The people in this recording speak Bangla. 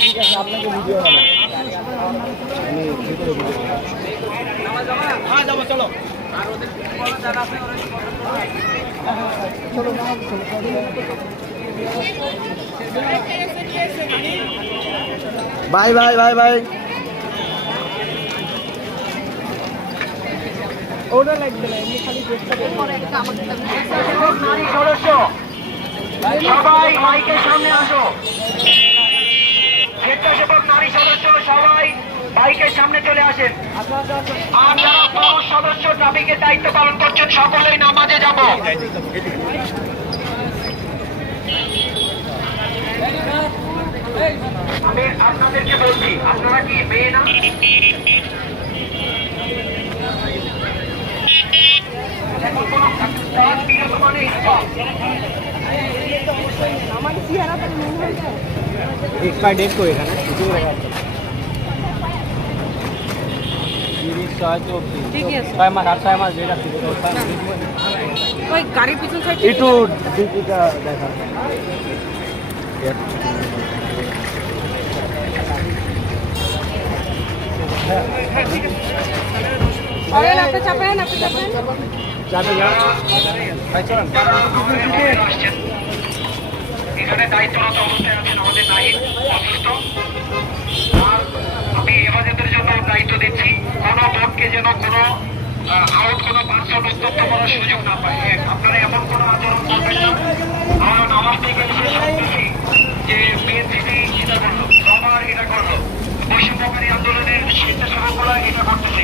ঠিক আছে, আপনাকে ভিডিও হবে। আমি ভিতরে ভিডিও হ্যাঁ যাবো, চলো। আর ওদের যারা আছে চলো বাই বাই বাই বাই। ওটা লাগবে না, এমনি খালি চেষ্টা করে। নারী সদস্য সবাই মাইকের সামনে আসো। স্বেচ্ছাসেবক নারী সদস্য সবাই বাইকের সামনে চলে আসেন। আর যারা পুরুষ সদস্য ট্রাফিকের দায়িত্ব পালন করছেন সকলেই নামাজে যাব। আমি আপনাদেরকে বলছি, আপনারা কি মেয়ে না? डेट को গাড়ির পিছন সাইড একটু ডিকিটা দেখা আপনি চাপেন চাপে যান। এখানে দায়িত্বরত অবস্থায় আছেন আমাদের নাহিদ অসুস্থ। আর আমি হেফাজতের জন্য দায়িত্ব দিচ্ছি, কোনো বোর্ডকে যেন কোনো আউট কোনো পার্সন উত্তপ্ত করার সুযোগ না পায়। আপনারা এমন কোনো আচরণ করবেন না। আমরা নামাজ থেকে এসে শুনতেছি যে বিএনসিপি এটা করলো, সবার এটা করলো, বৈষম্যকারী আন্দোলনের স্বেচ্ছাসেবকরা এটা করতেছে।